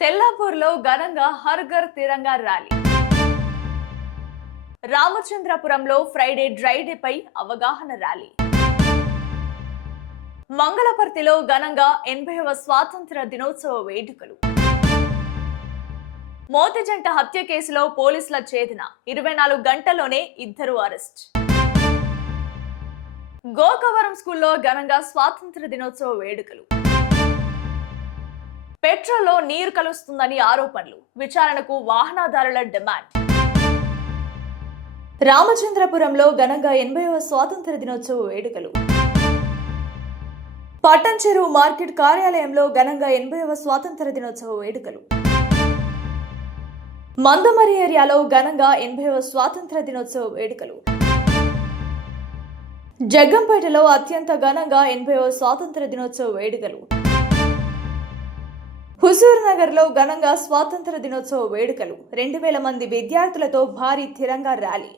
తెల్లాపూర్లో ఘనంగా Har Ghar Tiranga rally. రామచంద్రపురంలో Friday dry డేపై అవగాహన rally. మంగళపర్తిలో ఘనంగా 80వ స్వాతంత్ర దినోత్సవ వేడుకలు. మోతిజంట హత్య కేసులో పోలీసుల ఛేదన, 24 గంటల్లోనే 2 అరెస్ట్. గోకవరం స్కూల్లో ఘనంగా స్వాతంత్ర దినోత్సవ వేడుకలు. పెట్రోల్లో నీరు కలుస్తుందని ఆరోపణలు, విచారణకు వాహనదారుల డిమాండ్. రామచంద్రపురంలో ఘనంగా 80వ స్వాతంత్ర దినోత్సవ వేడుకలు. పట్టంచెరు మార్కెట్ కార్యాలయంలో ఘనంగా 80వ స్వాతంత్ర దినోత్సవ వేడుకలు. మందమరి ఏరియాలో ఘనంగా 80వ స్వాతంత్ర దినోత్సవ వేడుకలు. జగ్గంపేటలో అత్యంత ఘనంగా 80వ స్వాతంత్ర దినోత్సవ వేడుకలు. హుజూర్ నగర్ లో ఘనంగా స్వాతంత్ర దినోత్సవ వేడుకలు. 2000 మంది విద్యార్థులతో భారీ తిరంగా ర్యాలీ.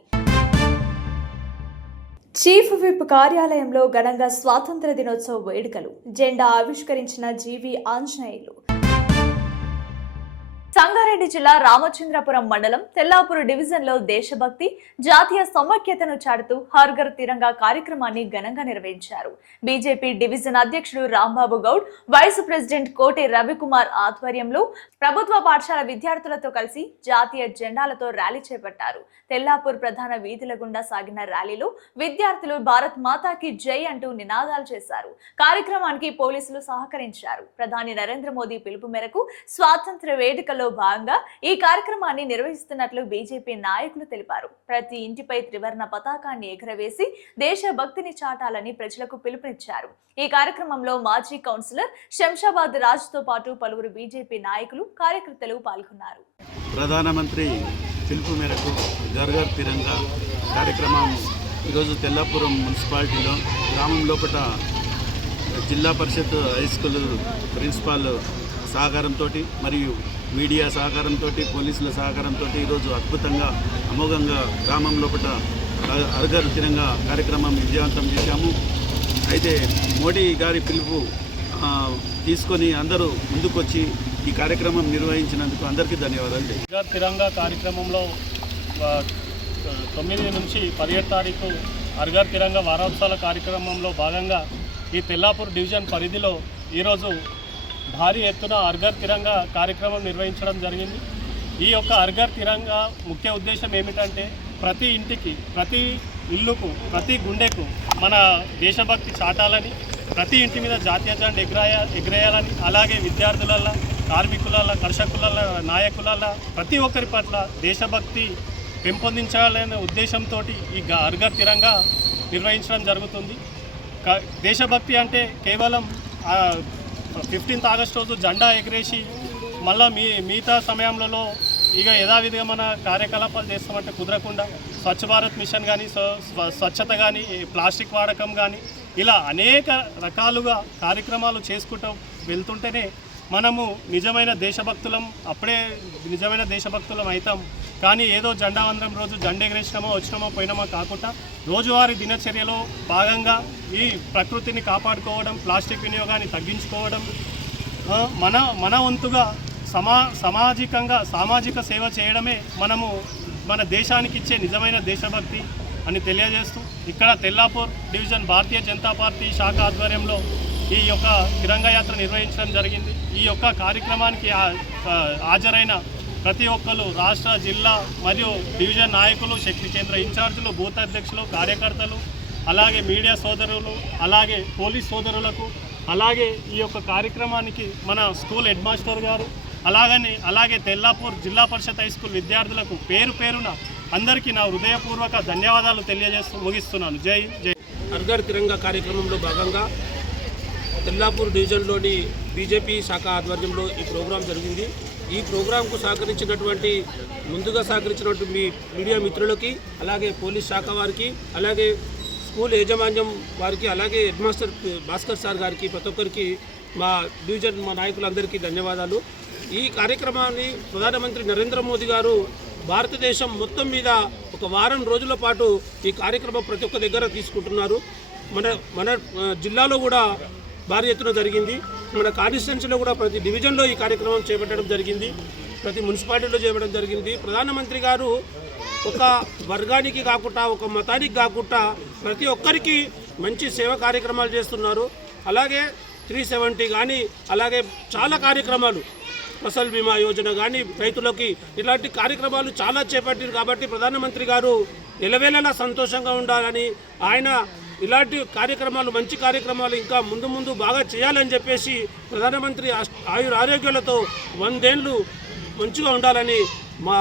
చీఫ్ విప్ కార్యాలయంలో ఘనంగా స్వాతంత్ర దినోత్సవ వేడుకలు. జెండా ఆవిష్కరించిన జీవి ఆంజనేయులు. సంగారెడ్డి జిల్లా రామచంద్రపురం మండలం తెల్లాపూర్ డివిజన్ లో దేశభక్తి, జాతీయ సమైక్యతను చాటుతూ హర్ ఘర్ తిరంగా కార్యక్రమాన్ని ఘనంగా నిర్వహించారు. బీజేపీ డివిజన్ అధ్యక్షుడు రాంబాబు గౌడ్, వైస్ ప్రెసిడెంట్ కోటి రవికుమార్ ఆధ్వర్యంలో ప్రభుత్వ పాఠశాల విద్యార్థులతో కలిసి జాతీయ జెండాలతో ర్యాలీ చేపట్టారు. తెల్లాపూర్ ప్రధాన వీధుల గుండా సాగిన ర్యాలీలో విద్యార్థులు భారత్ మాతాకి జై అంటూ నినాదాలు చేశారు. కార్యక్రమానికి పోలీసులు సహకరించారు. ప్రధాని నరేంద్ర మోదీ పిలుపు మేరకు స్వాతంత్ర వేడుకలో భాగంగా ఈ కార్యక్రమాన్ని నిర్వహిస్తున్నట్లు బీజేపీ నాయకులు తెలిపారు. ప్రతి ఇంటిపై త్రివర్ణ పతాకాన్ని ఎగురవేసి దేశభక్తిని చాటాలని ప్రజలకు పిలుపునిచ్చారు. ఈ కార్యక్రమంలో మాజీ కౌన్సిలర్ శంషాబాద్ రాజ్తో పాటు పలువురు బీజేపీ నాయకులు, కార్యకర్తలు పాల్గొన్నారు. ప్రధానమంత్రి పిలుపు మేరకు ఘర్ ఘర్ తిరంగా కార్యక్రమం ఈరోజు తెల్లాపురం మున్సిపాలిటీలో గ్రామం లోపల జిల్లా పరిషత్ హై స్కూల్ ప్రిన్సిపాల్ సహకారంతో మరియు మీడియా సహకారంతో, పోలీసుల సహకారంతో ఈరోజు అద్భుతంగా, అమోఘంగా గ్రామం లోపల హర్ ఘర్ తిరంగా కార్యక్రమం విజయవంతం చేశాము. అయితే మోడీ గారి పిలుపు తీసుకొని అందరూ ముందుకొచ్చి ఈ కార్యక్రమం నిర్వహించినందుకు అందరికీ ధన్యవాదాలు. హర్ ఘర్ తిరంగా కార్యక్రమంలో 9 నుంచి 17 తారీఖు హర్ ఘర్ తిరంగా వారోత్సవాల కార్యక్రమంలో భాగంగా ఈ తెల్లాపూర్ డివిజన్ పరిధిలో ఈరోజు భారీ ఎత్తున హర్ ఘర్ తిరంగా కార్యక్రమం నిర్వహించడం జరిగింది. ఈ యొక్క హర్ ఘర్ తిరంగా ముఖ్య ఉద్దేశం ఏమిటంటే ప్రతి ఇంటికి, ప్రతి ఇల్లుకు, ప్రతి గుండెకు మన దేశభక్తి చాటాలని, ప్రతి ఇంటి మీద జాతీయ జెండా ఎగరేయాలని, అలాగే విద్యార్థులల్ల, కార్మికులల్ల, కర్షకులల్ల, నాయకులల్ల ప్రతి ఒక్కరి పట్ల దేశభక్తి పెంపొందించాలనే ఉద్దేశంతో ఈ హర్ ఘర్ తిరంగా నిర్వహించడం జరుగుతుంది. దేశభక్తి అంటే కేవలం 15th ఆగస్టు రోజు జెండా ఎగరేసి మళ్ళీ మిగతా సమయంలో ఇక యథావిధిగా మన కార్యకలాపాలు చేస్తామంటే కుదరకుండా స్వచ్ఛ భారత్ మిషన్ కానీ, స్వచ్ఛత కానీ, ప్లాస్టిక్ వాడకం కానీ, ఇలా అనేక రకాలుగా కార్యక్రమాలు చేసుకుంటూ వెళ్తుంటేనే మనము నిజమైన దేశభక్తులం, అప్పుడే నిజమైన దేశభక్తులం అవుతాం. కానీ ఏదో జెండా వందనం రోజు జెండా ఎగరేసినామో వచ్చినామో పోయినామో కాకుండా రోజువారీ దినచర్యలో భాగంగా ఈ ప్రకృతిని కాపాడుకోవడం, ప్లాస్టిక్ వినియోగాన్ని తగ్గించుకోవడం, మన వంతుగా సామాజిక సేవ చేయడమే మనము మన దేశానికి ఇచ్చే నిజమైన దేశభక్తి అని తెలియజేస్తూ ఇక్కడ తెల్లాపూర్ డివిజన్ భారతీయ జనతా పార్టీ శాఖ ఆధ్వర్యంలో ఈ యొక్క తిరంగా యాత్ర నిర్వహించడం జరిగింది. ఈ యొక్క కార్యక్రమానికి హాజరైన ప్రతి ఒక్కరు రాష్ట్ర, జిల్లా మరియు డివిజన్ నాయకులు, శక్తి కేంద్ర ఇన్ఛార్జీలు, బూత్ అధ్యక్షులు, కార్యకర్తలు, అలాగే మీడియా సోదరులు, అలాగే పోలీస్ సోదరులకు, అలాగే ఈ యొక్క కార్యక్రమానికి మన స్కూల్ హెడ్ మాస్టర్ గారు, అలాగే తెల్లాపూర్ జిల్లా పరిషత్ హై స్కూల్ విద్యార్థులకు పేరు పేరున అందరికీ నా హృదయపూర్వక ధన్యవాదాలు తెలియజేస్తూ ముగిస్తున్నాను. జై జై. హర్ ఘర్ తిరంగా కార్యక్రమంలో భాగంగా తెల్లాపూర్ డివిజన్లోని బీజేపీ శాఖ ఆధ్వర్యంలో ఈ ప్రోగ్రాం జరిగింది. ఈ ప్రోగ్రాంకు ముందుగా సహకరించినటువంటి మీ మీడియా మిత్రులకి, అలాగే పోలీస్ శాఖ వారికి, అలాగే స్కూల్ యాజమాన్యం వారికి, అలాగే హెడ్ మాస్టర్ భాస్కర్ సార్ గారికి, ప్రతి ఒక్కరికి మా డివిజన్ నాయకులందరికీ ధన్యవాదాలు. ఈ కార్యక్రమాన్ని ప్రధానమంత్రి నరేంద్ర మోదీ గారు భారతదేశం మొత్తం మీద ఒక వారం రోజుల పాటు ఈ కార్యక్రమం ప్రతి ఒక్క దగ్గర తీసుకుంటున్నారు. మన జిల్లాలో కూడా భారీ ఎత్తున జరిగింది. మన కాన్స్టిట్యున్సీలో కూడా ప్రతి డివిజన్లో ఈ కార్యక్రమం చేపట్టడం జరిగింది, ప్రతి మున్సిపాలిటీలో చేపట్టడం జరిగింది. ప్రధానమంత్రి గారు ఒక వర్గానికి కాకుండా ఒక మతానికి కాకుండా ప్రతి ఒక్కరికి మంచి సేవా కార్యక్రమాలు చేస్తున్నారు. అలాగే 370 కానీ అలాగే చాలా కార్యక్రమాలు, ఫసల్ బీమా యోజన కానీ రైతులకి ఇలాంటి కార్యక్రమాలు చాలా చేపట్టారు. కాబట్టి ప్రధానమంత్రి గారు ఎలవేళలా సంతోషంగా ఉండాలని, ఆయన ఇలాంటి కార్యక్రమాలు మంచి కార్యక్రమాలు ఇంకా ముందు ముందు బాగా చేయాలని చెప్పేసి ప్రధానమంత్రి ఆరోగ్యాలతో 100 ఏళ్ళు మంచిగా ఉండాలని మా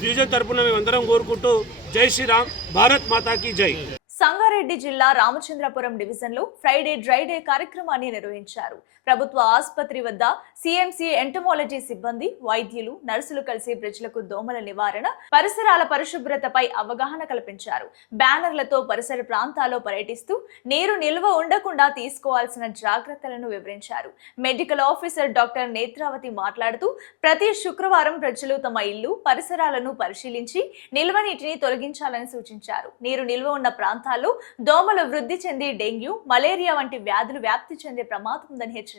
డివిజన్ తరపున మేమందరం కోరుకుంటూ జై శ్రీరామ్, భారత్ మాతాకి జై. సంగారెడ్డి జిల్లా రామచంద్రపురం డివిజన్లో ఫ్రైడే డ్రై డే కార్యక్రమాన్ని నిర్వహించారు. ప్రభుత్వ ఆసుపత్రి వద్ద సిఎంసి ఎంటమాలజీ సిబ్బంది, వైద్యులు, నర్సులు కలిసి ప్రజలకు దోమల నివారణ, పరిసరాల పరిశుభ్రతపై అవగాహన కల్పించారు. బ్యానర్లతో పరిసర ప్రాంతాల్లో పర్యటిస్తూ నీరు నిల్వ ఉండకుండా తీసుకోవాల్సిన జాగ్రత్తలను వివరించారు. మెడికల్ ఆఫీసర్ డాక్టర్ నేత్రావతి మాట్లాడుతూ ప్రతి శుక్రవారం ప్రజలు తమ ఇల్లు పరిసరాలను పరిశీలించి నిల్వ నీటిని తొలగించాలని సూచించారు. నీరు నిల్వ ఉన్న ప్రాంతాల్లో దోమలు వృద్ధి చెంది డెంగ్యూ, మలేరియా వంటి వ్యాధులు వ్యాప్తి చెందే ప్రమాదం ఉందని హెచ్చరించారు.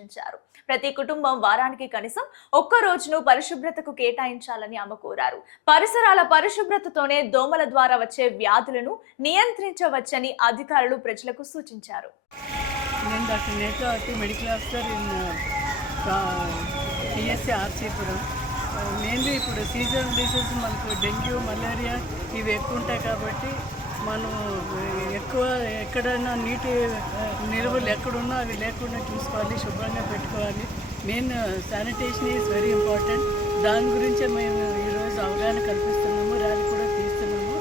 ప్రతి కుటుంబం వారానికి కనీసం ఒక్క రోజును పరిశుభ్రతకు కేటాయించాలని ఆమె కోరారు. పరిసరాల పరిశుభ్రతతోనే దోమల ద్వారా వచ్చే వ్యాధులను నియంత్రించవచ్చని అధికారులు ప్రజలకు సూచించారు. నేను doctor Netravati, medical officer in PSC RC Puram. Mainly ఇప్పుడు సీజనల్ డిసీజ్ మనకు డెంగ్యూ, మలేరియా ఇవి ఎక్కువ ఉంటాయి కాబట్టి మనం ఎక్కువ ఎక్కడైనా నీటి నిల్వలు ఎక్కడున్నా అవి లేకుండా చూసుకోవాలి, శుభ్రంగా పెట్టుకోవాలి. Main sanitation is very important. దాని గురించే మేము ఈరోజు అవగాహన కల్పిస్తున్నాము, ర్యాలీ కూడా తీస్తున్నాము.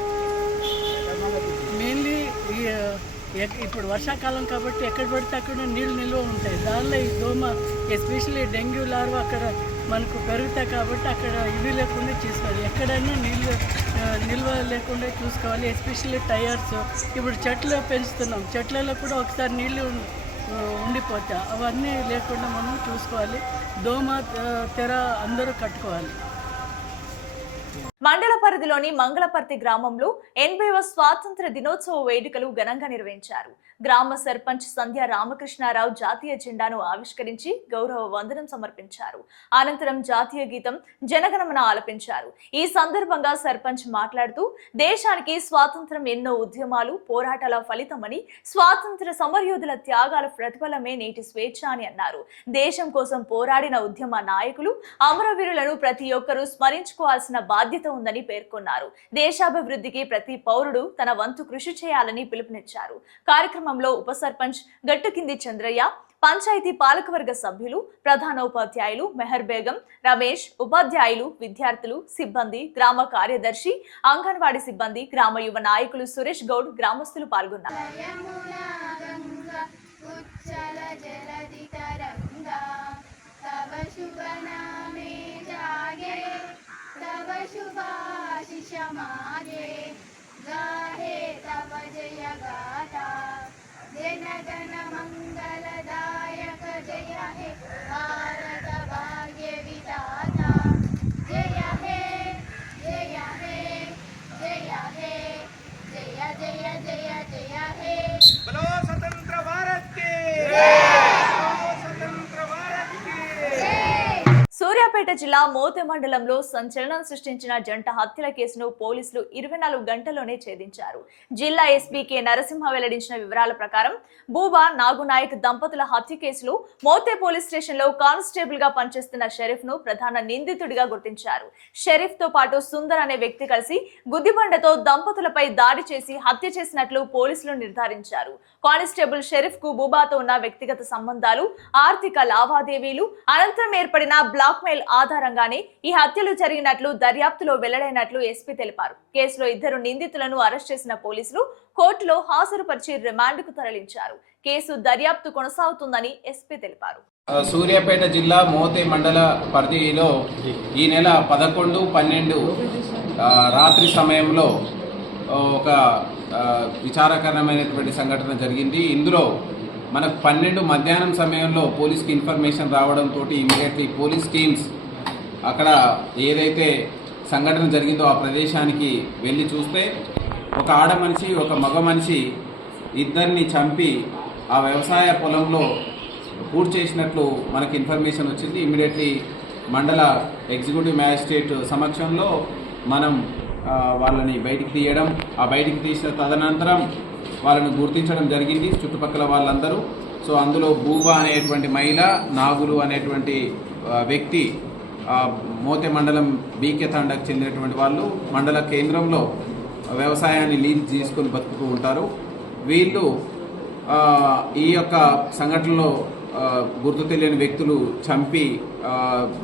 మెయిన్లీ ఇప్పుడు వర్షాకాలం కాబట్టి ఎక్కడ పడితే అక్కడ నీళ్ళు నిల్వ ఉంటాయి. దానిలో ఈ దోమ, ఎస్పెషల్లీ డెంగ్యూ లార్వా అక్కడ మనకు పెరుగుతాయి కాబట్టి అక్కడ ఇవి లేకుండా చూసుకోవాలి. ఎక్కడైనా నిల్వ లేకుండా చూసుకోవాలి. ఎస్పెషల్లీ టైర్స్, ఇప్పుడు చెట్లు పెంచుతున్నాం, చెట్లలో కూడా ఒకసారి నీళ్ళు ఉండిపోతాయి, అవన్నీ లేకుండా మనం చూసుకోవాలి. దోమ తెర అందరూ కట్టుకోవాలి. మండల పరిధిలోని మంగళపర్తి గ్రామంలో 80వ స్వాతంత్ర దినోత్సవ వేడుకలు ఘనంగా నిర్వహించారు. గ్రామ సర్పంచ్ సంధ్య రామకృష్ణారావు జాతీయ జెండాను ఆవిష్కరించి గౌరవ వందనం సమర్పించారు. అనంతరం జాతీయ గీతం జనగణమన ఆలపించారు. ఈ సందర్భంగా సర్పంచ్ మాట్లాడుతూ దేశానికి స్వాతంత్రం ఎన్నో ఉద్యమాలు, పోరాటాల ఫలితమని, స్వాతంత్ర సమరయోధుల త్యాగాల ప్రతిఫలమే నేటి స్వేచ్ఛ అని అన్నారు. దేశం కోసం పోరాడిన ఉద్యమ నాయకులు, అమరవీరులను ప్రతి ఒక్కరూ స్మరించుకోవాల్సిన బాధ్యత ఉందని పేర్కొన్నారు. దేశాభివృద్ధికి ప్రతి పౌరుడు తన వంతు కృషి చేయాలని పిలుపునిచ్చారు. కార్యక్రమంలో ఉప సర్పంచ్ గట్టుకింది చంద్రయ్య, పంచాయతీ పాలకవర్గ సభ్యులు, ప్రధానోపాధ్యాయులు మెహర్ బేగం, రమేష్, ఉపాధ్యాయులు, విద్యార్థులు, సిబ్బంది, గ్రామ కార్యదర్శి, అంగన్వాడీ సిబ్బంది, గ్రామ యువ నాయకులు సురేష్ గౌడ్, గ్రామస్తులు పాల్గొన్నారు. तव शुभाशिष मागे गाहे तव जय गाथा जन गण मंगलदायक जय हे भारत भाग्य विधाता जय हे जय हे जय हे जय जय जय जय हे बोलो स्वतंत्र भारत के సూర్యాపేట జిల్లా మోతే మండలంలో సంచలనం సృష్టించిన జంట హత్యల కేసును పోలీసులు 24 గంటల్లోనే ఛేదించారు. జిల్లా ఎస్పీ కె నరసింహ వెల్లడించిన వివరాల ప్రకారం బూబా నాగునాయక్ దంపతుల హత్య కేసులో మోతే పోలీస్ స్టేషన్ లో కానిస్టేబుల్ గా పనిచేస్తున్న షరీఫ్ ను ప్రధాన నిందితుడిగా గుర్తించారు. షరీఫ్ తో పాటు సుందర్ అనే వ్యక్తి కలిసి గుద్దిబండతో దంపతులపై దాడి చేసి హత్య చేసినట్లు పోలీసులు నిర్ధారించారు. కానిస్టేబుల్ షరీఫ్ కు బూబాతో ఉన్న వ్యక్తిగత సంబంధాలు, ఆర్థిక లావాదేవీలు, అనంతరం ఏర్పడిన బ్లాక్మెయిల్ ఆధారంగానే ఈ హత్యలు జరిగినట్లు దర్యాప్తులో వెల్లడైనట్లు ఎస్పీ తెలిపారు. కేసులో 2 నిందితులను అరెస్ట్ చేసిన పోలీసులు కోర్టులో హాజరుపరిచి రిమాండ్కు తరలించారు. కేసు దర్యాప్తు కొనసాగుతుందని ఎస్పీ తెలిపారు. సూర్యాపేట జిల్లా మోతే మండల పరిధిలో ఈ నెల 11, 12 రాత్రి సమయంలో ఒక విచారకరమైనటువంటి సంఘటన జరిగింది. ఇందులో మనకు 12 మధ్యాహ్నం సమయంలో పోలీస్కి ఇన్ఫర్మేషన్ రావడంతో ఇమీడియట్లీ పోలీస్ టీమ్స్ అక్కడ ఏదైతే సంఘటన జరిగిందో ఆ ప్రదేశానికి వెళ్ళి చూస్తే ఒక ఆడ మనిషి, ఒక మగ మనిషి ఇద్దరిని చంపి ఆ వ్యవసాయ పొలంలో పూర్తి చేసినట్లు మనకి ఇన్ఫర్మేషన్ వచ్చింది. ఇమ్మీడియట్లీ మండల ఎగ్జిక్యూటివ్ మ్యాజిస్ట్రేట్ సమక్షంలో మనం వాళ్ళని బయటికి తీయడం, ఆ బయటికి తీసిన తదనంతరం వాళ్ళని గుర్తించడం జరిగింది చుట్టుపక్కల వాళ్ళందరూ. సో అందులో బూబా అనేటువంటి మహిళ, నాగులు అనేటువంటి వ్యక్తి మోతే మండలం బీకే తండకు చెందినటువంటి వాళ్ళు మండల కేంద్రంలో వ్యవసాయాన్ని లీజ్ తీసుకొని బతుకుతూ ఉంటారు. వీళ్ళు ఈ యొక్క సంఘటనలో గుర్తు తెలియని వ్యక్తులు చంపి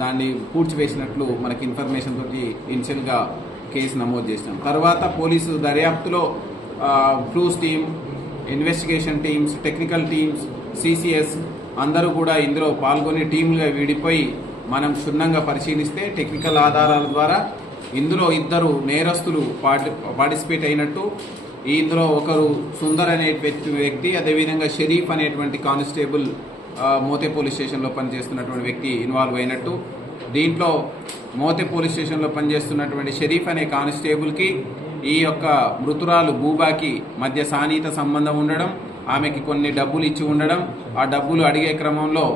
దాన్ని పూడ్చివేసినట్లు మనకి ఇన్ఫర్మేషన్ తోటి ఇనిషియల్గా కేసు నమోదు చేసినాం. తర్వాత పోలీసు దర్యాప్తులో clues team, investigation teams, technical teams, CCS అందరూ కూడా ఇందులో పాల్గొని టీములుగా విడిపోయి మనం క్షుణ్ణంగా పరిశీలిస్తే టెక్నికల్ ఆధారాల ద్వారా ఇందులో 2 నేరస్తులు పార్టిసిపేట్ అయినట్టు, ఇందులో ఒకరు సుందర్ అనే వ్యక్తి, అదేవిధంగా షరీఫ్ అనేటువంటి కానిస్టేబుల్ మోతే పోలీస్ స్టేషన్లో పనిచేస్తున్నటువంటి వ్యక్తి ఇన్వాల్వ్ అయినట్టు, దీంట్లో మోతే పోలీస్ స్టేషన్లో పనిచేస్తున్నటువంటి షరీఫ్ అనే కానిస్టేబుల్కి ఈ యొక్క మృతురాలు బూబాకి మధ్య సాన్నిహిత సంబంధం ఉండడం, ఆమెకి కొన్ని డబ్బులు ఇచ్చి ఉండడం, ఆ డబ్బులు అడిగే క్రమంలో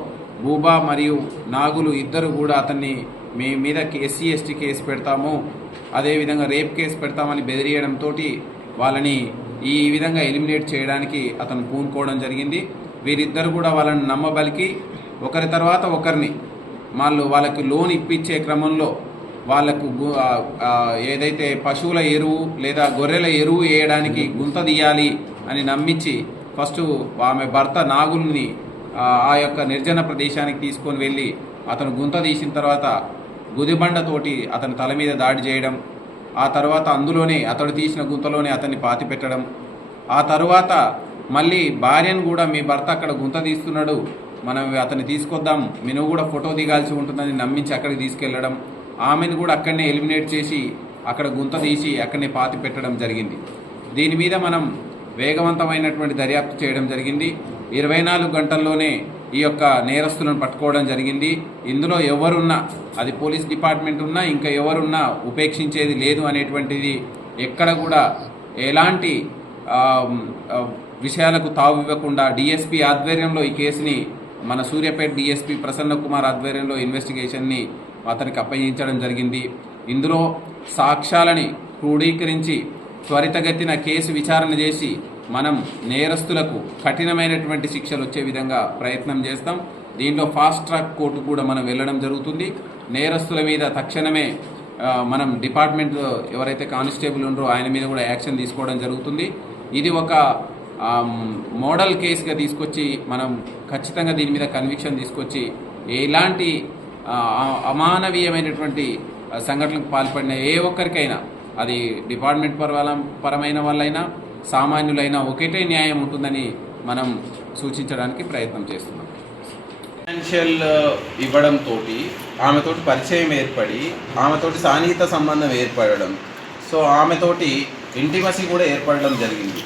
బూబా మరియు నాగులు ఇద్దరు కూడా అతన్ని మీ మీద ఎస్సీ ఎస్టీ కేసు పెడతాము, అదేవిధంగా రేప్ కేసు పెడతామని బెదిరియడంతో వాళ్ళని ఈ విధంగా ఎలిమినేట్ చేయడానికి అతను పూనుకోవడం జరిగింది. వీరిద్దరు కూడా వాళ్ళని నమ్మబలికి ఒకరి తర్వాత ఒకరిని వాళ్ళకి లోన్ ఇప్పించే క్రమంలో వాళ్లకు ఏదైతే పశువుల ఎరువు లేదా గొర్రెల ఎరువు వేయడానికి గుంత తీయాలి అని నమ్మించి ఫస్ట్ ఆమె భర్త నాగుల్ని ఆ యొక్క నిర్జన ప్రదేశానికి తీసుకొని వెళ్ళి అతను గుంత తీసిన తర్వాత గుదిబండతోటి అతని తల మీద దాడి చేయడం, ఆ తర్వాత అందులోనే అతడు తీసిన గుంతలోనే అతన్ని పాతి పెట్టడం, ఆ తర్వాత మళ్ళీ భార్యను కూడా మీ భర్త అక్కడ గుంత తీస్తున్నాడు, మనం అతన్ని తీసుకొద్దాం, నువ్వు కూడా ఫోటో దిగాల్సి ఉంటుందని నమ్మించి అక్కడికి తీసుకెళ్లడం, ఆమెను కూడా అక్కడనే ఎలిమినేట్ చేసి అక్కడ గుంత తీసి అక్కడనే పాతి పెట్టడం జరిగింది. దీని మీద మనం వేగవంతమైనటువంటి దర్యాప్తు చేయడం జరిగింది. 24 గంటల్లోనే ఈ యొక్క నేరస్తులను పట్టుకోవడం జరిగింది. ఇందులో ఎవరున్నా, అది పోలీస్ డిపార్ట్మెంట్ ఉన్నా ఇంకా ఎవరున్నా ఉపేక్షించేది లేదు అనేటువంటిది ఎక్కడ కూడా ఎలాంటి విషయాలకు తావు ఇవ్వకుండా డిఎస్పీ ఆధ్వర్యంలో ఈ కేసుని మన సూర్యాపేట డిఎస్పీ ప్రసన్న కుమార్ ఆధ్వర్యంలో ఇన్వెస్టిగేషన్ని అతనికి అప్పగించడం జరిగింది. ఇందులో సాక్ష్యాలని క్రోడీకరించి త్వరితగతిన కేసు విచారణ చేసి మనం నేరస్తులకు కఠినమైనటువంటి శిక్షలు వచ్చే విధంగా ప్రయత్నం చేస్తాం. దీంట్లో ఫాస్ట్ ట్రాక్ కోర్టు కూడా మనం వెళ్ళడం జరుగుతుంది. నేరస్తుల మీద తక్షణమే మనం డిపార్ట్మెంట్ ఎవరైతే కానిస్టేబుల్ ఉన్నారో ఆయన మీద కూడా యాక్షన్ తీసుకోవడం జరుగుతుంది. ఇది ఒక మోడల్ కేసుగా తీసుకొచ్చి మనం ఖచ్చితంగా దీని మీద కన్విక్షన్ తీసుకొచ్చి ఎలాంటి అమానవీయమైనటువంటి సంఘటనలకు పాల్పడిన ఏ ఒక్కరికైనా, అది డిపార్ట్మెంట్ పరమైన వాళ్ళైనా సామాన్యులైనా ఒకటే న్యాయం ఉంటుందని మనం సూచించడానికి ప్రయత్నం చేస్తున్నాం. ఫైనాన్షియల్ ఇవ్వడంతో ఆమెతోటి పరిచయం ఏర్పడి ఆమెతోటి సాన్నిహిత సంబంధం ఏర్పడడం, సో ఆమెతోటి ఇంటిమసీ కూడా ఏర్పడడం జరిగింది.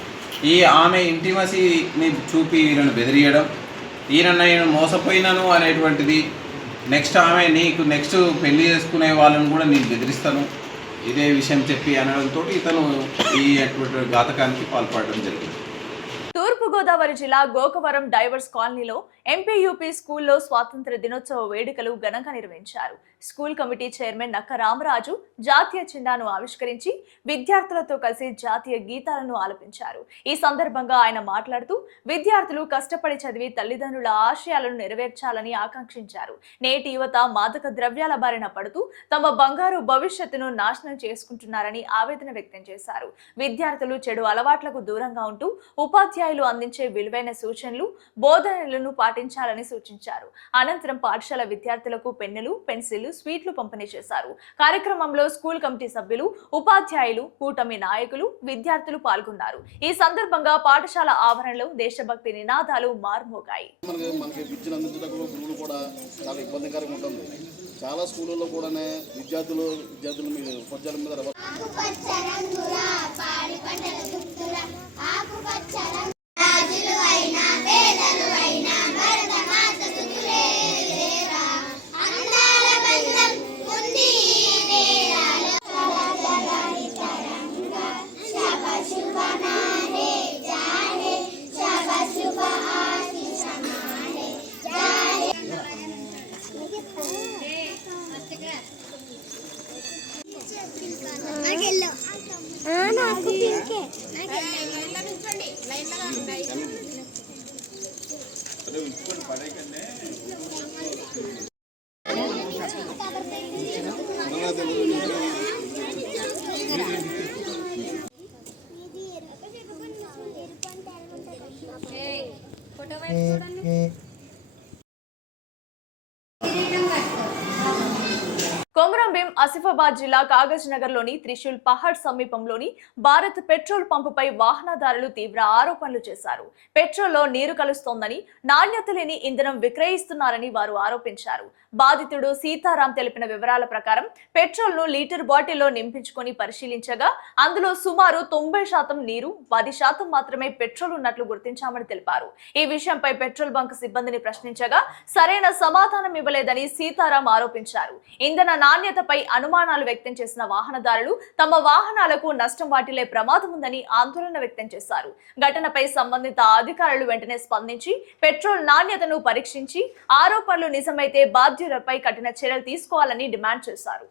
ఈ ఆమె ఇంటిమసీని చూపి వీళ్ళను బెదిరియడం, ఈయన మోసపోయినాను అనేటువంటిది, నెక్స్ట్ ఆమె నీకు నెక్స్ట్ పెళ్లి చేసుకునే వాళ్ళను కూడా నేను బెదిరిస్తాను ఇదే విషయం చెప్పి అనడంతో ఇతను ఈ ఘాతకానికి పాల్పడడం జరిగింది. తూర్పుగోదావరి జిల్లా గోకవరం డైవర్స్ కాలనీలో ఎంపీయూపీ స్కూల్లో స్వాతంత్ర దినోత్సవ వేడుకలు ఘనంగా నిర్వహించారు. స్కూల్ కమిటీ చైర్మన్ నక్క రామరాజు జాతీయ చిహ్నాను ఆవిష్కరించి విద్యార్థులతో కలిసి జాతీయ గీతాలను ఆలపించారు. ఈ సందర్భంగా ఆయన మాట్లాడుతూ విద్యార్థులు కష్టపడి చదివి తల్లిదండ్రుల ఆశయాలను నెరవేర్చాలని ఆకాంక్షించారు. నేటి యువత మాదక ద్రవ్యాల బారిన పడుతూ తమ బంగారు భవిష్యత్తును నాశనం చేసుకుంటున్నారని ఆవేదన వ్యక్తం చేశారు. విద్యార్థులు చెడు అలవాట్లకు దూరంగా ఉంటూ ఉపాధ్యాయులు అందించే విలువైన సూచనలు, బోధనలను పాటించాలని సూచించారు. అనంతరం పాఠశాల విద్యార్థులకు పెన్నులు, పెన్సిళ్లు, స్వీట్లు పంపిణీ చేశారు. కార్యక్రమంలో స్కూల్ కమిటీ సభ్యులు, ఉపాధ్యాయులు, కూటమి నాయకులు, విద్యార్థులు పాల్గొన్నారు. ఈ సందర్భంగా పాఠశాల ఆవరణలో దేశభక్తి నినాదాలు మార్మోగాయి. చాలా స్కూళ్ళలో కూడా విద్యార్థుల మీద ఉపాధ్యాయుల మీద శుభ కొమరంభీం ఆసిఫాబాద్ జిల్లా కాగజ్ నగర్ లోని త్రిశూల్ పహాడ్ సమీపంలోని భారత్ పెట్రోల్ పంపుపై వాహనదారులు తీవ్ర ఆరోపణలు చేశారు. పెట్రోల్లో నీరు కలుస్తోందని, నాణ్యత లేని ఇంధనం విక్రయిస్తున్నారని వారు ఆరోపించారు. బాధితుడు సీతారాం తెలిపిన వివరాల ప్రకారం పెట్రోల్ ను లీటర్ బాటిల్లో నింపించుకొని పరిశీలించగా అందులో సుమారు 90% నీరు, 10% మాత్రమే పెట్రోల్ ఉన్నట్లు గుర్తించామని తెలిపారు. ఈ విషయంపై పెట్రోల్ బంక్ సిబ్బందిని ప్రశ్నించగా సరైన సమాధానం ఇవ్వలేదని సీతారాం ఆరోపించారు. ఇంధన నాణ్యతపై అనుమానాలు వ్యక్తం చేసిన వాహనదారులు తమ వాహనాలకు నష్టం వాటిల్లే ప్రమాదం ఉందని ఆందోళన వ్యక్తం చేశారు. ఘటనపై సంబంధిత అధికారులు వెంటనే స్పందించి పెట్రోల్ నాణ్యతను పరీక్షించి ఆరోపణలు నిజమైతే బాధ్యులపై కఠిన చర్యలు తీసుకోవాలని డిమాండ్ చేశారు.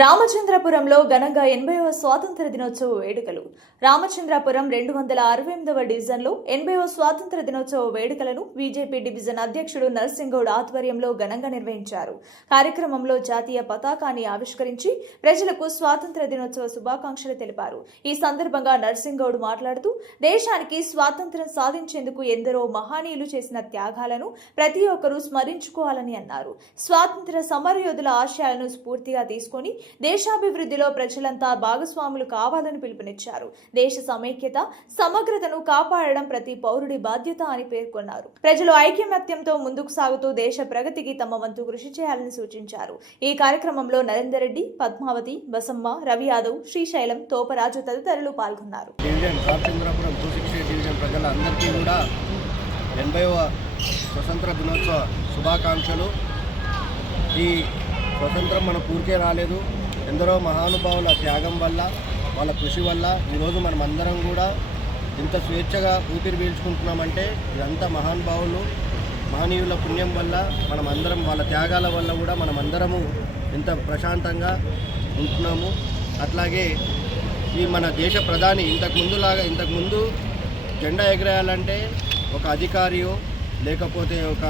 రామచంద్రపురంలో ఘనంగా 80వ స్వాతంత్ర దినోత్సవ వేడుకలు. రామచంద్రపురం 268వ డివిజన్లో 80వ స్వాతంత్ర దినోత్సవ వేడుకలను బీజేపీ డివిజన్ అధ్యక్షుడు నర్సింగ్ గౌడ్ ఆధ్వర్యంలో ఘనంగా నిర్వహించారు. కార్యక్రమంలో జాతీయ పతాకాన్ని ఆవిష్కరించి ప్రజలకు స్వాతంత్ర దినోత్సవ శుభాకాంక్షలు తెలిపారు. ఈ సందర్భంగా నర్సింగ్ గౌడ్ మాట్లాడుతూ దేశానికి స్వాతంత్ర్యం సాధించేందుకు ఎందరో మహనీయులు చేసిన త్యాగాలను ప్రతి ఒక్కరూ స్మరించుకోవాలని అన్నారు. స్వాతంత్ర సమరయోధుల ఆశయాలను స్ఫూర్తిగా తీసుకొని దేశాభివృద్ధిలో ప్రజలంతా భాగస్వాములు కావాలని పిలుపునిచ్చారు. దేశ సమైక్యత, సమగ్రతను కాపాడడం ప్రతి పౌరుడి బాధ్యత అని పేర్కొన్నారు. ప్రజలు ఐకమత్యంతో ముందుకు సాగుతూ దేశ ప్రగతికి తమ వంతు కృషి చేయాలని సూచించారు. ఈ కార్యక్రమంలో నరేందర్ రెడ్డి, పద్మావతి, బసమ్మ, రవి యాదవ్, శ్రీశైలం, తోపరాజు తదితరులు పాల్గొన్నారు. ప్రజలందరికీ కూడా 80వ స్వతంత్ర దినోత్సవ శుభాకాంక్షలు. ఈ స్వతంత్రం మన ఊరికే రాలేదు. ఎందరో మహానుభావుల త్యాగం వల్ల, వాళ్ళ కృషి వల్ల ఈరోజు మనం అందరం కూడా ఇంత స్వేచ్ఛగా ఊపిరి పీల్చుకుంటున్నామంటే ఇదంతా మహనీయుల పుణ్యం వల్ల, మనం అందరం వాళ్ళ త్యాగాల వల్ల కూడా మనం అందరము ఇంత ప్రశాంతంగా ఉంటున్నాము. అట్లాగే ఈ మన దేశ ప్రధాని ఇంతకుముందు జెండా ఎగరేయాలంటే ఒక అధికారియో లేకపోతే ఒక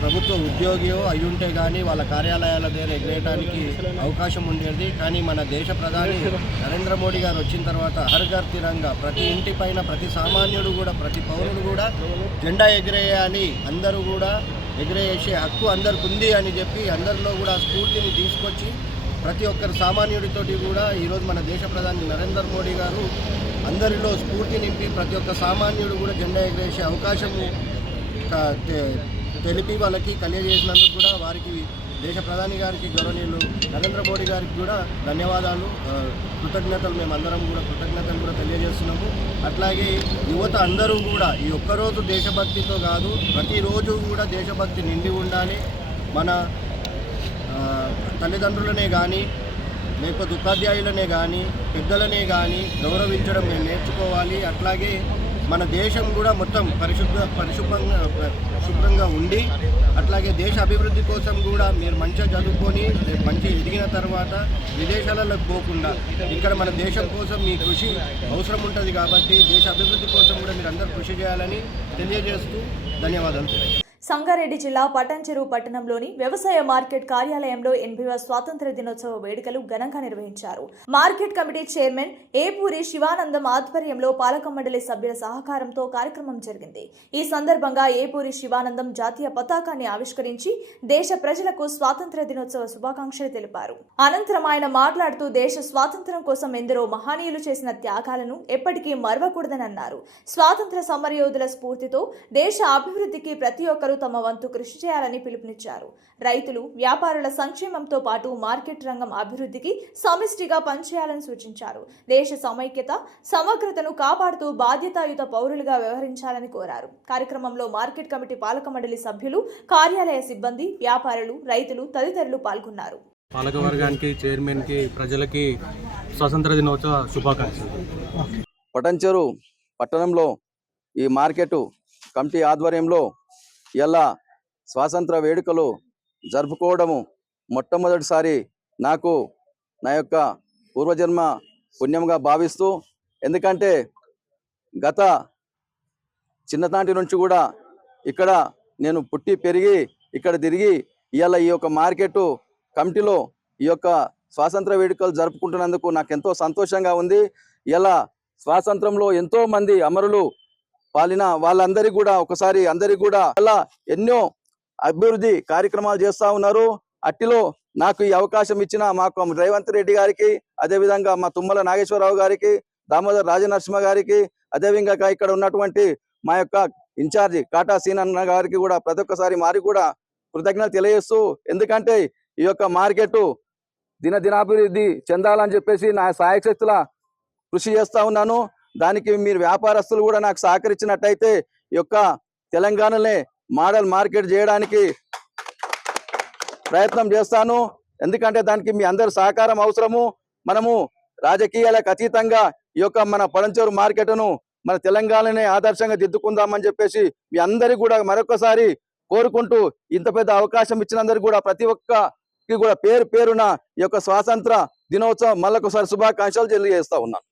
ప్రభుత్వ ఉద్యోగియో అయ్యుంటే కానీ వాళ్ళ కార్యాలయాల దగ్గర ఎగరేయడానికి అవకాశం ఉండేది. కానీ మన దేశ ప్రధాని నరేంద్ర మోడీ గారు వచ్చిన తర్వాత హర్ ఘర్ తిరంగా, ప్రతి ఇంటిపైన ప్రతి సామాన్యుడు కూడా, ప్రతి పౌరుడు కూడా జెండా ఎగరేయాలి, అందరూ కూడా ఎగరేసే హక్కు అందరికి ఉంది అని చెప్పి అందరిలో కూడా స్ఫూర్తిని తీసుకొచ్చి ప్రతి ఒక్కరు సామాన్యుడితోటి కూడా ఈరోజు మన దేశ ప్రధాని నరేంద్ర మోడీ గారు అందరిలో స్ఫూర్తి నింపి ప్రతి ఒక్క సామాన్యుడు కూడా జెండా ఎగరేసే అవకాశము తెలిపి వాళ్ళకి కలిగజేసినందుకు కూడా వారికి దేశ ప్రధాని గారికి, గౌరవనీయులు నరేంద్ర మోడీ గారికి కూడా ధన్యవాదాలు, కృతజ్ఞతలు మేమందరం కూడా కృతజ్ఞతలు కూడా తెలియజేస్తున్నాము. అట్లాగే యువత అందరూ కూడా ఈ ఒక్కరోజు దేశభక్తితో కాదు, ప్రతిరోజు కూడా దేశభక్తి నిండి ఉండాలి. మన తల్లిదండ్రులనే కానీ లేకపోతే ఉపాధ్యాయులనే కానీ పెద్దలనే కానీ గౌరవించడం మేము నేర్చుకోవాలి. అట్లాగే మన దేశం కూడా మొత్తం శుభ్రంగా ఉండి, అట్లాగే దేశ అభివృద్ధి కోసం కూడా మీరు మంచిగా చదువుకొని మంచిగా ఎదిగిన తర్వాత విదేశాలకు పోకుండా ఇక్కడ మన దేశం కోసం మీ కృషి అవసరం ఉంటుంది. కాబట్టి దేశ అభివృద్ధి కోసం కూడా మీరు అందరూ కృషి చేయాలని తెలియజేస్తూ ధన్యవాదాలు. సంగారెడ్డి జిల్లా పటాన్చెరు పట్టణంలోని వ్యవసాయ మార్కెట్ కార్యాలయంలో 80వ స్వాతంత్ర దినోత్సవ వేడుకలు ఘనంగా నిర్వహించారు. Market committee chairman Epuri Sivanandam ఆధ్వర్యంలో పాలక మండలి సభ్యుల సహకారంతో కార్యక్రమం జరిగింది. ఈ సందర్భంగా ఏపూరి శివానందం జాతీయ పతాకాన్ని ఆవిష్కరించి దేశ ప్రజలకు స్వాతంత్ర దినోత్సవ శుభాకాంక్షలు తెలిపారు. అనంతరం ఆయన మాట్లాడుతూ దేశ స్వాతంత్ర్యం కోసం ఎందరో మహనీయులు చేసిన త్యాగాలను ఎప్పటికీ మరవకూడదని అన్నారు. స్వాతంత్ర సమరయోధుల స్ఫూర్తితో దేశ అభివృద్ధికి ప్రతి ఒక్కరూ తమ వంతు కృషి చేయాలని పిలుపునిచ్చారు. రైతులు, వ్యాపారుల సంక్షేమంతో పాటు మార్కెట్ రంగం అభివృద్ధికి సమిష్టిగా పనిచేయాలని సూచించారు. దేశ సమైక్యత, సమగ్రతను కాపాడుతూ బాధ్యతాయుత పౌరులుగా వ్యవహరించాలని కోరారు. కార్యక్రమంలో మార్కెట్ కమిటీ పాలక మండలి సభ్యులు, కార్యాలయ సిబ్బంది, వ్యాపారులు, రైతులు తదితరులు పాల్గొన్నారు. పాలకవర్గానికి, చైర్మన్కి, ప్రజలకి స్వాతంత్ర దినోత్సవ శుభాకాంక్షలు. పటంచెరు పట్టణంలో ఈ మార్కెట్ కమిటీ ఆధ్వర్యంలో ఇలా స్వాతంత్ర వేడుకలు జరుపుకోవడము మొట్టమొదటిసారి నాకు నా యొక్క పూర్వజన్మ పుణ్యంగా భావిస్తూ, ఎందుకంటే గత చిన్ననాటి నుంచి కూడా ఇక్కడ నేను పుట్టి పెరిగి ఇక్కడ తిరిగి ఇవాళ ఈ యొక్క మార్కెట్ కమిటీలో ఈ యొక్క స్వాతంత్ర వేడుకలు జరుపుకుంటున్నందుకు నాకు ఎంతో సంతోషంగా ఉంది. ఇలా స్వాతంత్రంలో ఎంతో మంది అమరులు పాలిన వాళ్ళందరికీ కూడా ఒకసారి అందరికీ కూడా అలా ఎన్నో అభివృద్ధి కార్యక్రమాలు చేస్తూ ఉన్నారు. అట్టిలో నాకు ఈ అవకాశం ఇచ్చిన మాకు రేవంత్ రెడ్డి గారికి, అదేవిధంగా మా తుమ్మల నాగేశ్వరరావు గారికి, దామోదర్ రాజనరసింహ గారికి, అదేవిధంగా ఇక్కడ ఉన్నటువంటి మా యొక్క ఇన్ఛార్జి కాటా సీనన్న గారికి కూడా ప్రతి ఒక్కసారి మారి కూడా కృతజ్ఞతలు తెలియజేస్తూ, ఎందుకంటే ఈ యొక్క మార్కెట్ దినదినాభివృద్ధి చెందాలని చెప్పేసి నా సాయశక్తుల కృషి చేస్తూ ఉన్నాను. దానికి మీరు వ్యాపారస్తులు కూడా నాకు సహకరించినట్టయితే ఈ యొక్క తెలంగాణలో మోడల్ మార్కెట్ చేయడానికి ప్రయత్నం చేస్తాను. ఎందుకంటే దానికి మీ అందరి సహకారం అవసరము. మనము రాజకీయాలకు అతీతంగా ఈ యొక్క మన పడంచేరు మార్కెట్ను మన తెలంగాణనే ఆదర్శంగా దిద్దుకుందామని చెప్పేసి మీ అందరికీ కూడా మరొకసారి కోరుకుంటూ, ఇంత పెద్ద అవకాశం ఇచ్చినందరికీ కూడా ప్రతి ఒక్కరికి కూడా పేరు పేరున ఈ యొక్క స్వాతంత్ర దినోత్సవం మళ్ళొకసారి శుభాకాంక్షలు తెలియజేస్తా ఉన్నాను.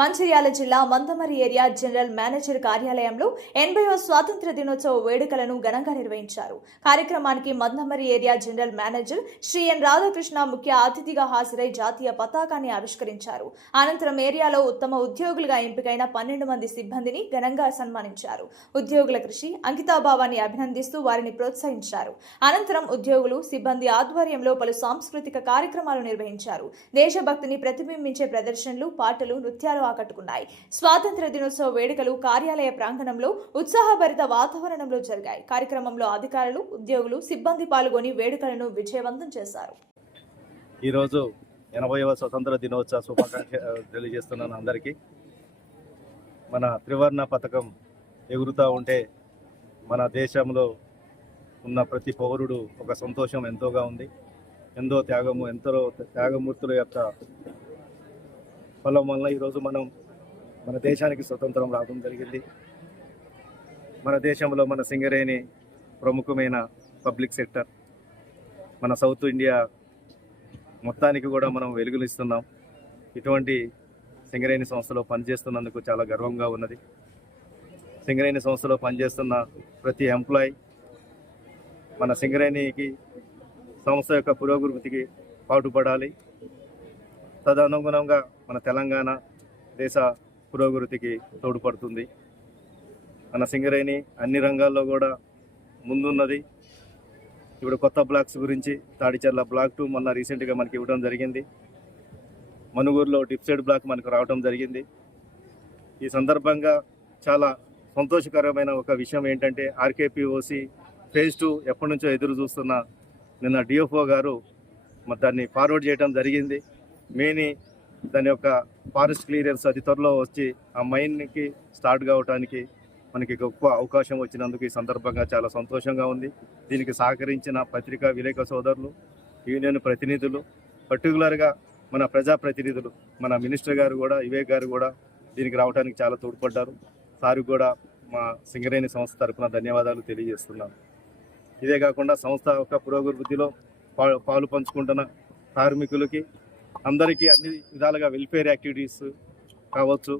మంచిర్యాల జిల్లా మందమరి ఏరియా జనరల్ మేనేజర్ కార్యాలయంలో 80వ స్వాతంత్ర దినోత్సవ వేడుకలను ఘనంగా నిర్వహించారు. కార్యక్రమానికి Mandamarri area general manager Shri N Radhakrishna ముఖ్య అతిథిగా హాజరై జాతీయ పతాకాన్ని ఆవిష్కరించారు. అనంతరం ఏరియాలో ఉత్తమ ఉద్యోగులుగా ఎంపికైన 12 మంది సిబ్బందిని ఘనంగా సన్మానించారు. ఉద్యోగుల కృషి, అంకితాభావాన్ని అభినందిస్తూ వారిని ప్రోత్సహించారు. అనంతరం ఉద్యోగులు, సిబ్బంది ఆధ్వర్యంలో పలు సాంస్కృతిక కార్యక్రమాలు నిర్వహించారు. దేశభక్తిని ప్రతిబింబించే ప్రదర్శనలు, పాటలు, నృత్యాలు ఆకట్టుకున్నాయి. స్వాతంత్ర దినోత్సవ వేడుకలు కార్యాలయ ప్రాంగణంలో ఉత్సాహభరిత వాతావరణంలో జరిగాయి. కార్యక్రమంలో అధికారులు, ఉద్యోగులు, సిబ్బంది పాల్గొని వేడుకలను విజయవంతం చేశారు. ఈరోజు 80వ స్వతంత్ర దినోత్సవ శుభాకాంక్షలు తెలియజేస్తున్నాను అందరికీ. మన త్రివర్ణ పథకం ఎగురుతూ ఉంటే మన దేశంలో ఉన్న ప్రతి పౌరుడు ఒక సంతోషం ఎంతోగా ఉంది. ఎంతో త్యాగమూర్తుల యొక్క ఫలం వల్ల ఈరోజు మనం మన దేశానికి స్వతంత్రం రావడం జరిగింది. మన దేశంలో మన సింగరేణి ప్రముఖమైన పబ్లిక్ సెక్టర్, మన సౌత్ ఇండియా మొత్తానికి కూడా మనం వెలుగునిస్తున్నాం. ఇటువంటి సింగరేణి సంస్థలో పనిచేస్తున్నందుకు చాలా గర్వంగా ఉన్నది. సింగరేణి సంస్థలో పనిచేస్తున్న ప్రతి ఎంప్లాయీ మన సింగరేణికి సంస్థ యొక్క పురోగతికి పాటుపడాలి. తదనుగుణంగా మన తెలంగాణ దేశ పురోగతికి తోడ్పడుతుంది. మన సింగరేణి అన్ని రంగాల్లో కూడా ముందున్నది. ఇప్పుడు కొత్త బ్లాక్స్ గురించి తాడిచర్ల బ్లాక్ 2 మొన్న రీసెంట్గా మనకి ఇవ్వడం జరిగింది. మనుగూరులో డిప్సైడ్ బ్లాక్ మనకు రావడం జరిగింది. ఈ సందర్భంగా చాలా సంతోషకరమైన ఒక విషయం ఏంటంటే ఆర్కేపీఓసి ఫేజ్ 2 ఎప్పటి నుంచో ఎదురు చూస్తున్న నిన్న డిఎఫ్ఓ గారు దాన్ని ఫార్వర్డ్ చేయడం జరిగింది. దాని యొక్క ఫారెస్ట్ క్లియరెన్స్ అది త్వరలో వచ్చి ఆ మైన్కి స్టార్ట్ కావడానికి మనకి గొప్ప అవకాశం వచ్చినందుకు ఈ సందర్భంగా చాలా సంతోషంగా ఉంది. దీనికి సహకరించిన పత్రికా విలేకరుల సోదరులు, యూనియన్ ప్రతినిధులు, పర్టికులర్గా మన ప్రజాప్రతినిధులు, మన మినిస్టర్ గారు కూడా, వివేక్ గారు కూడా దీనికి రావడానికి చాలా తోడ్పడ్డారు. సార్ కూడా మా సింగరేణి సంస్థ తరఫున ధన్యవాదాలు తెలియజేస్తున్నాను. ఇదే కాకుండా సంస్థ యొక్క పురోగతిలో పాలు పంచుకుంటున్న కార్మికులకి అందరికీ అన్ని విధాలుగా వెల్ఫేర్ యాక్టివిటీస్ కావచ్చు,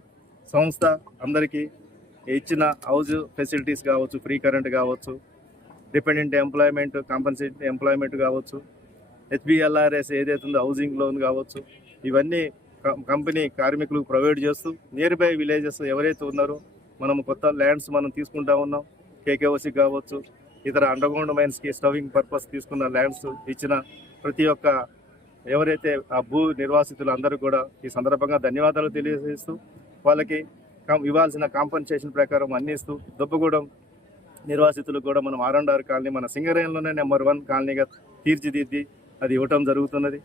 సంస్థ అందరికీ ఇచ్చిన హౌస్ ఫెసిలిటీస్ కావచ్చు, ఫ్రీ కరెంట్ కావచ్చు, డిపెండెంట్ ఎంప్లాయ్మెంట్, కాంపన్సేటెడ్ ఎంప్లాయ్మెంట్ కావచ్చు, హెచ్బిఎల్ఆర్ఎస్ ఏదైతే ఉందో హౌసింగ్ లోన్ కావచ్చు, ఇవన్నీ కంపెనీ కార్మికులకు ప్రొవైడ్ చేస్తూ నియర్ బై విలేజెస్ ఎవరైతే ఉన్నారో మనం కొత్త ల్యాండ్స్ మనం తీసుకుంటా ఉన్నాం. కేకేఓసి కావచ్చు, ఇతర అండర్గ్రౌండ్ మైన్స్కి స్టవింగ్ పర్పస్ తీసుకున్న ల్యాండ్స్ ఇచ్చిన ప్రతి ఒక్క ఎవరైతే ఆ భూ నిర్వాసితులు అందరూ కూడా ఈ సందర్భంగా ధన్యవాదాలు తెలియజేస్తూ వాళ్ళకి ఇవ్వాల్సిన కాంపన్సేషన్ ప్రకారం అందిస్తూ దుబ్బగూడెం నిర్వాసితులకు కూడా మనం R&R కాలనీ మన సింగరేణిలోనే నెంబర్ 1 కాలనీగా తీర్చిదిద్ది అది ఇవ్వటం జరుగుతున్నది.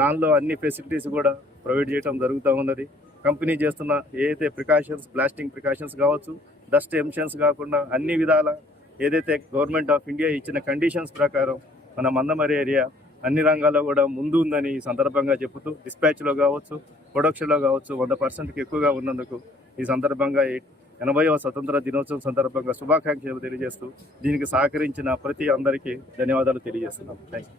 దానిలో అన్ని ఫెసిలిటీస్ కూడా ప్రొవైడ్ చేయడం జరుగుతూ ఉన్నది. కంపెనీ చేస్తున్న ఏదైతే ప్రికాషన్స్, బ్లాస్టింగ్ ప్రికాషన్స్ కావచ్చు, డస్ట్ ఎమిషన్స్ కాకుండా అన్ని విధాల ఏదైతే గవర్నమెంట్ ఆఫ్ ఇండియా ఇచ్చిన కండిషన్స్ ప్రకారం మన మందమరి ఏరియా అన్ని రంగాల్లో కూడా ముందు ఉందని ఈ సందర్భంగా చెబుతూ డిస్పాచ్లో కావచ్చు, ప్రొడక్షన్లో కావచ్చు 100%కి ఎక్కువగా ఉన్నందుకు ఈ సందర్భంగా 80వ స్వతంత్ర దినోత్సవం సందర్భంగా శుభాకాంక్షలు తెలియజేస్తూ దీనికి సహకరించిన ప్రతి అందరికీ ధన్యవాదాలు తెలియజేస్తున్నాం. Thank you.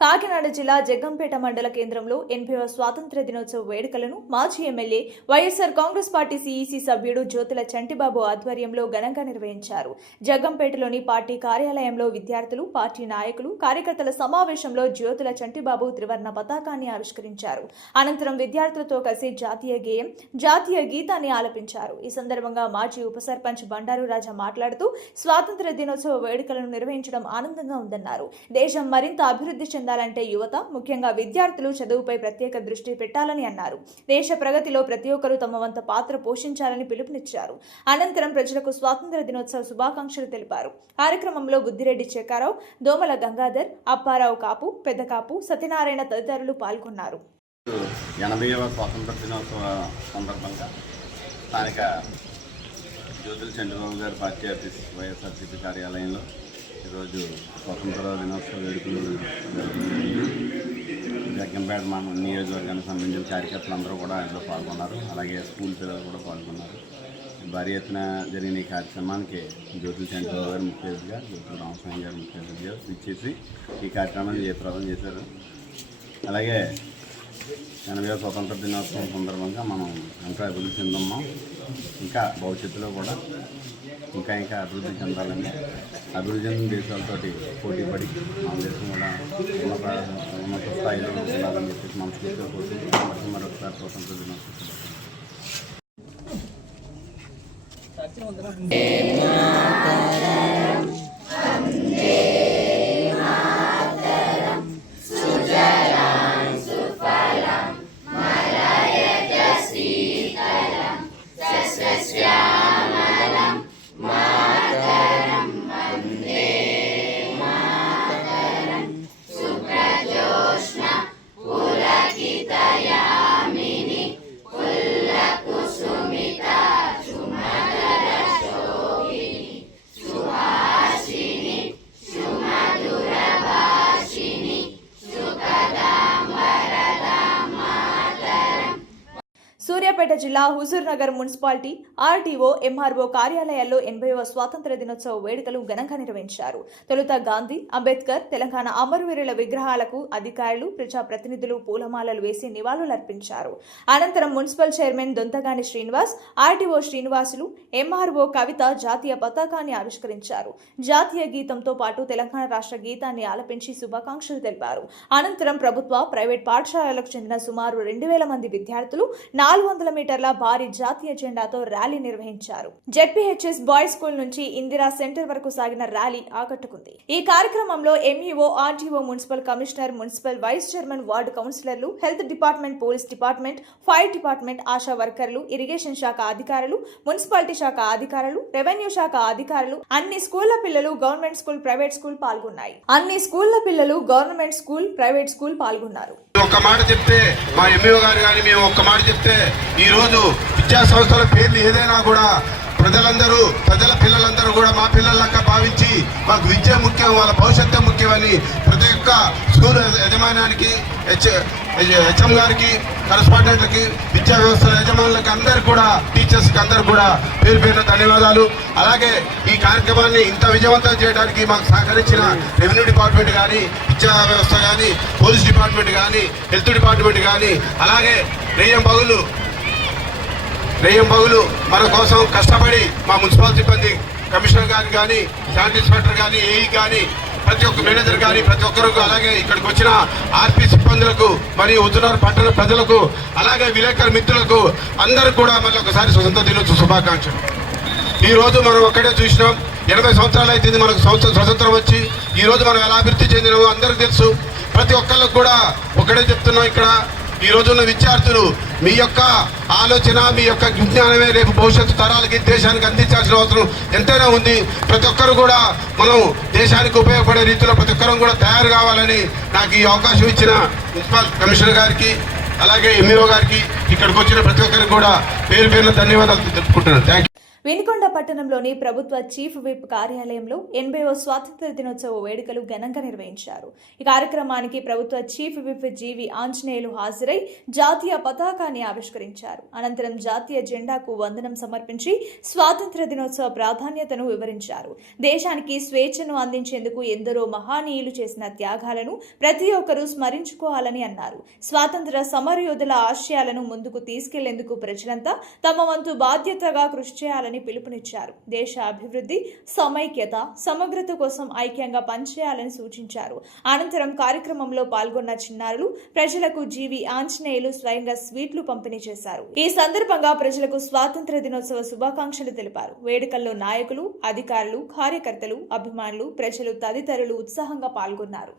కాకినాడ జిల్లా జగ్గంపేట మండల కేంద్రంలో 80వ స్వాతంత్ర్య దినోత్సవ వేడుకలను మాజీ MLA YSR Congress party CEC సభ్యుడు జ్యోతుల చంటిబాబు ఆధ్వర్యంలో ఘనంగా నిర్వహించారు. జగ్గంపేటలోని పార్టీ కార్యాలయంలో విద్యార్థులు, పార్టీ నాయకులు, కార్యకర్తల సమావేశంలో జ్యోతుల చంటిబాబు త్రివర్ణ పతాకాన్ని ఆవిష్కరించారు. అనంతరం విద్యార్థులతో కలిసి జాతీయ గేయం, జాతీయ గీతాన్ని ఆలపించారు. ఈ సందర్భంగా మాజీ ఉప సర్పంచ్ బండారు రాజా మాట్లాడుతూ స్వాతంత్ర్య దినోత్సవ వేడుకలను నిర్వహించడం ఆనందంగా ఉందన్నారు. దేశం మరింత అభివృద్ధి చెందాలంటే యువత, ముఖ్యంగా విద్యార్థులు చదువుపై ప్రత్యేక దృష్టి పెట్టాలని అన్నారు. దేశ ప్రగతిలో ప్రతి ఒక్కరూ తమ వంతు పాత్ర పోషించాలని పిలుపునిచ్చారు. అనంతరం ప్రజలకు స్వాతంత్ర్య దినోత్సవ శుభాకాంక్షలు తెలిపారు. కార్యక్రమంలో బుద్దిరెడ్డి చెక్కారావు, దోమల గంగాధర్, అప్పారావు కాపు, పెద్దకాపు, సత్యనారాయణ తదితరులు పాల్గొన్నారు. 80వ స్వాతంత్ర దినోత్సవ సందర్భంగా స్థానిక జ్యోతుల చంద్రబాబు గారి పార్టీ ఆఫీస్ వైఎస్ఆర్సీపీ కార్యాలయంలో ఈరోజు స్వాతంత్ర దినోత్సవ వేడుకలు జగ్గంపేట నియోజకవర్గానికి సంబంధించిన కార్యకర్తలు అందరూ కూడా ఇందులో పాల్గొన్నారు. అలాగే స్కూల్ పిల్లలు కూడా పాల్గొన్నారు. భారీ ఎత్తున జరిగిన ఈ కార్యక్రమానికి జ్యోతుల చంద్రబాబు గారు ముఖ్య అతిథిగా, జ్యోతుల రామస్వామి గారు ముఖ్య అతిథిగా ఇచ్చేసి ఈ కార్యక్రమాన్ని జయప్రదం చేశారు. అలాగే 80వ స్వాతంత్ర దినోత్సవం సందర్భంగా మనం ఎంతో అభివృద్ధి చెందున్నాం. ఇంకా భవిష్యత్తులో కూడా ఇంకా అభివృద్ధి చెందాలని, అభివృద్ధి చెందిన దేశాలతోటి పోటీపడి మన దేశం కూడా ఉన్నత స్థాయిలో ఉండాలని చెప్పేసి మనస్ఫూర్తిగా కోరుకుంటున్నాం. మరొకసారి స్వాతంత్ర దినోత్సవం సూర్యాపేట జిల్లా Huzur Nagar municipality RTO, MRO కార్యాలయాల్లో 80వ స్వాతంత్ర దినోత్సవ వేడుకలు ఘనంగా నిర్వహించారు. తొలుత గాంధీ, అంబేద్కర్, తెలంగాణ అమరవీరుల విగ్రహాలకు అధికారులు, ప్రజాప్రతినిధులు పూలమాలలు వేసి నివాళులర్పించారు. అనంతరం municipal chairman Donthagani Srinivas, RTO Srinivasulu, MRO Kavitha జాతీయ పతాకాన్ని ఆవిష్కరించారు. జాతీయ గీతంతో పాటు తెలంగాణ రాష్ట్ర గీతాన్ని ఆలపించి శుభాకాంక్షలు తెలిపారు. అనంతరం ప్రభుత్వ, ప్రైవేట్ పాఠశాలలకు చెందిన సుమారు 2000 మంది విద్యార్థులు 400 మీటర్ల భారీ జాతీయ జెండాతో ర్యాలీ నిర్వహించారు. జెడ్పీహెచ్ఎస్ బాయ్స్ స్కూల్ నుంచి ఇందిరా సెంటర్ వరకు సాగిన ర్యాలీ ఆకట్టుకుంది. ఈ కార్యక్రమంలో MEO, RTO, municipal commissioner, municipal vice chairman, ward కౌన్సిలర్లు, health department, police department, fire department, ASHA వర్కర్లు, ఇరిగేషన్ శాఖ అధికారులు, మున్సిపాలిటీ శాఖ అధికారులు, రెవెన్యూ శాఖ అధికారులు, అన్ని స్కూళ్ల పిల్లలు, గవర్నమెంట్ స్కూల్, ప్రైవేట్ స్కూల్ పాల్గొన్నారు. ఒక్క మాట చెప్తే మా ఎంఈఓ గారు కానీ మేము ఒక్క మాట చెప్తే ఈరోజు విద్యా సంస్థల పేర్లు ఏదైనా కూడా ప్రజల పిల్లలందరూ కూడా మా పిల్లలక్క భావించి మాకు విద్య ముఖ్యం, వాళ్ళ భవిష్యత్తు ముఖ్యమని ప్రతి ఒక్క స్కూల్ యజమానానికి, హెచ్ఎం గారికి, కరెస్పాండెంట్లకి, విద్యా వ్యవస్థల యజమానులకి అందరు కూడా, టీచర్స్కి అందరు కూడా పేరు పేరున ధన్యవాదాలు. అలాగే ఈ కార్యక్రమాన్ని ఇంత విజయవంతం చేయడానికి మాకు సహకరించిన రెవెన్యూ డిపార్ట్మెంట్ కానీ, విద్యా వ్యవస్థ కానీ, పోలీస్ డిపార్ట్మెంట్ కానీ, హెల్త్ డిపార్ట్మెంట్ కానీ, అలాగే రేయం పగులు మన కోసం కష్టపడి మా మున్సిపల్ సిబ్బంది, కమిషనర్ గారికి కానీ, శానిటరీ ఇన్స్పెక్టర్ కానీ, ఏఈ కానీ, ప్రతి ఒక్క మేనేజర్ కానీ, ప్రతి ఒక్కరికి, అలాగే ఇక్కడికి వచ్చిన ఆర్పీ సిబ్బందులకు, మరియు హుజూర్నగర్ పట్టణ ప్రజలకు, అలాగే విలేకరు మిత్రులకు అందరూ కూడా మళ్ళీ ఒకసారి స్వతంత్ర దినోత్సవ శుభాకాంక్షలు. ఈరోజు మనం ఒక్కడే చూసినాం, 80 సంవత్సరాలు అయితే మనకు స్వతంత్రం వచ్చి ఈరోజు మనం ఎలా అభివృద్ధి చెందినామో అందరికీ తెలుసు. ప్రతి ఒక్కళ్ళకు కూడా ఒకటే చెప్తున్నాం, ఇక్కడ ఈ రోజున్న విద్యార్థులు మీ యొక్క ఆలోచన, మీ యొక్క విజ్ఞానమే రేపు భవిష్యత్తు తరాలకి, దేశానికి అందించాల్సిన అవసరం ఎంతైనా ఉంది. ప్రతి ఒక్కరు కూడా మనం దేశానికి ఉపయోగపడే రీతిలో ప్రతి ఒక్కరు కూడా తయారు కావాలని నాకు ఈ అవకాశం ఇచ్చిన మున్సిపల్ కమిషనర్ గారికి, అలాగే ఎంఈఓ గారికి, ఇక్కడికి వచ్చిన ప్రతి ఒక్కరికి కూడా పేరు పేరున ధన్యవాదాలు తెలుపుకుంటున్నాను. Thank you. వినుకొండ పట్టణంలోని ప్రభుత్వ చీఫ్ విప్ కార్యాలయంలో 80వ స్వాతంత్ర దినోత్సవ వేడుకలు ఘనంగా నిర్వహించారు. ఈ కార్యక్రమానికి ప్రభుత్వ చీఫ్ విప్ జీవి ఆంజనేయులు హాజరై జాతీయ పతాకాన్ని ఆవిష్కరించారు. అనంతరం జాతీయ జెండాకు వందనం సమర్పించి స్వాతంత్ర దినోత్సవ ప్రాధాన్యతను వివరించారు. దేశానికి స్వేచ్ఛను అందించేందుకు ఎందరో మహానీయులు చేసిన త్యాగాలను ప్రతి ఒక్కరూ స్మరించుకోవాలని అన్నారు. స్వాతంత్ర సమరయోధుల ఆశయాలను ముందుకు తీసుకెళ్లేందుకు ప్రజలంతా తమ వంతు బాధ్యతగా కృషి చేయాలని పిలుపునిచ్చారు. దేశ అభివృద్ధి, సమైక్యత, సమగ్రత కోసం ఐక్యంగా పనిచేయాలని సూచించారు. అనంతరం కార్యక్రమంలో పాల్గొన్న చిన్నారులు ప్రజలకు జీవి ఆంజనేయులు స్వయంగా స్వీట్లు పంపిణీ చేశారు. ఈ సందర్భంగా ప్రజలకు స్వాతంత్ర దినోత్సవ శుభాకాంక్షలు తెలిపారు. వేడుకల్లో నాయకులు, అధికారులు, కార్యకర్తలు, అభిమానులు, ప్రజలు తదితరులు ఉత్సాహంగా పాల్గొన్నారు.